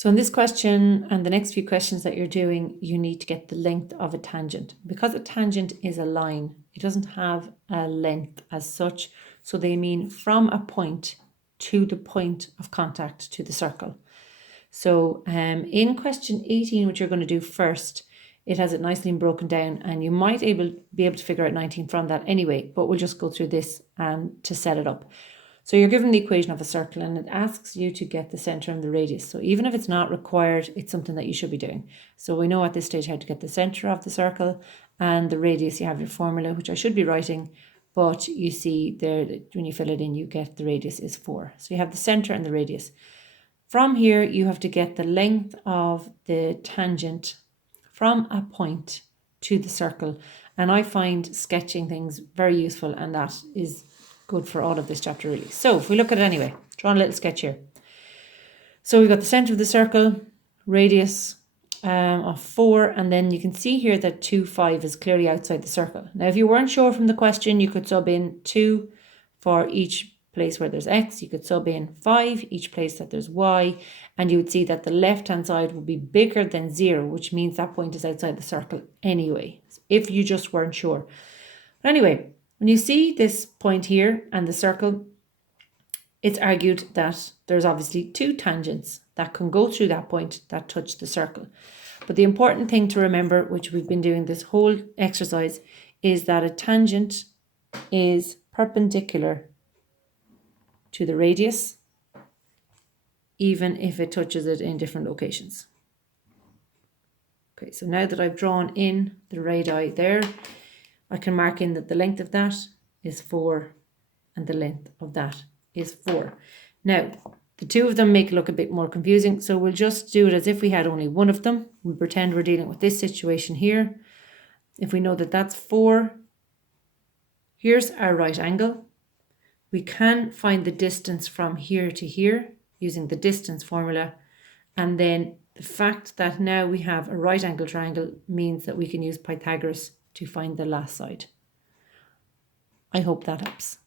So in this question and the next few questions that you're doing, you need to get the length of a tangent. Because a tangent is a line, it doesn't have a length as such. So they mean from a point to the point of contact to the circle. So in question 18, which you're going to do first, it has it nicely broken down, and you might be able to figure out 19 from that anyway, but we'll just go through this to set it up. So you're given the equation of a circle and it asks you to get the center and the radius. So even if it's not required, it's something that you should be doing. So we know at this stage how to get the center of the circle and the radius. You have your formula, which I should be writing, but you see there that when you fill it in, you get the radius is 4. So you have the center and the radius. From here, you have to get the length of the tangent from a point to the circle. And I find sketching things very useful, and that is good for all of this chapter really. So if we look at it anyway, draw a little sketch here. So we've got the center of the circle, radius of 4, and then you can see here that 2, 5 is clearly outside the circle. Now if you weren't sure from the question, you could sub in 2 for each place where there's x, you could sub in 5 each place that there's y, and you would see that the left hand side would be bigger than 0, which means that point is outside the circle anyway, if you just weren't sure. But anyway, when you see this point here and the circle, it's argued that there's obviously 2 tangents that can go through that point that touch the circle. But the important thing to remember, which we've been doing this whole exercise, is that a tangent is perpendicular to the radius, even if it touches it in different locations. Okay, so now that I've drawn in the radii there, I can mark in that the length of that is 4 and the length of that is 4. Now, the two of them make it look a bit more confusing, so we'll just do it as if we had only one of them. We'll pretend we're dealing with this situation here. If we know that that's 4, here's our right angle. We can find the distance from here to here using the distance formula, and then the fact that now we have a right angle triangle means that we can use Pythagoras to find the last side. I hope that helps.